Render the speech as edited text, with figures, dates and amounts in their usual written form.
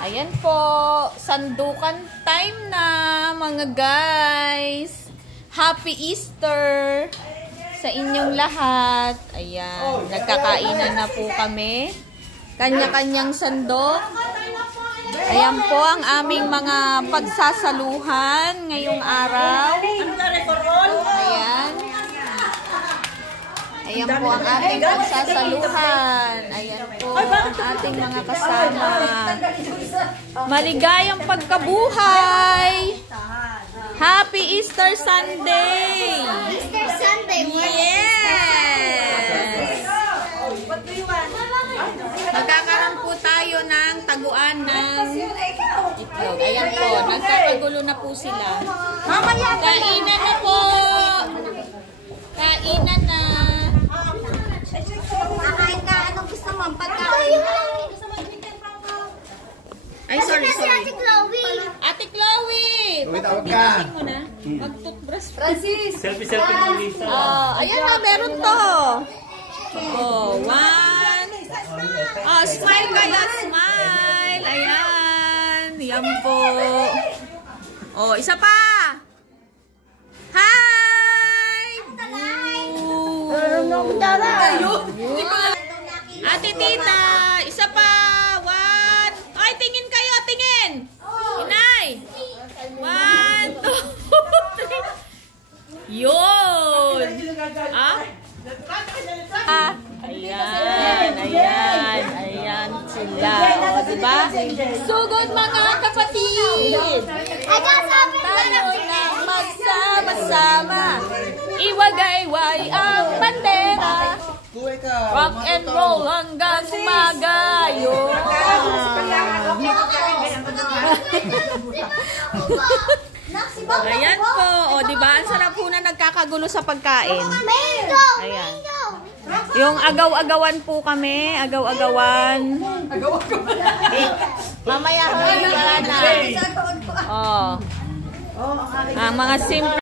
Ayan po, sandukan time na mga guys. Happy Easter sa inyong lahat. Ayan, nagkakainan na po kami. Kanya-kanyang sandok. Ayan po ang aming mga pagsasaluhan ngayong araw. Ayan. Ayan po ang ating pagsasaluhan. Ayan po ang ating mga kasama. Maligayang pagkabuhay! Happy Easter Sunday! Easter Sunday! Yes! Magkakaroon po tayo ng taguan ng itlog. Ayan po, nagkakagulo na po sila. Kainan na po! Kainan na! Nakain ka, anong gusto mo? Pagkain? Ay, sorry. Ate Chloe! Ate Chloe! Pagpapinisin mo na. Mag-toothbrush. Selfie ng Lisa. Ayan na, meron to. One. Smile kayo, smile. Ayan. Yan po. Isa pa. Hi! Ate Tita, isa pa. One. Ay, tingin kayo, tingin. Inay. 1, 2, 3. Yun. Ayan sila. Diba? Sugod mga kapatid. Tayo na magsama-sama. Iwagayway ang bandera. Rock and roll hanggang umaga. Yun. Ayan po. Diba? Ang sarap po na nagkakagulo sa pagkain. Ayan. Yung agaw-agawan po kami. Agaw-agawan. Mamaya ho. Wala na. Ang mga simple.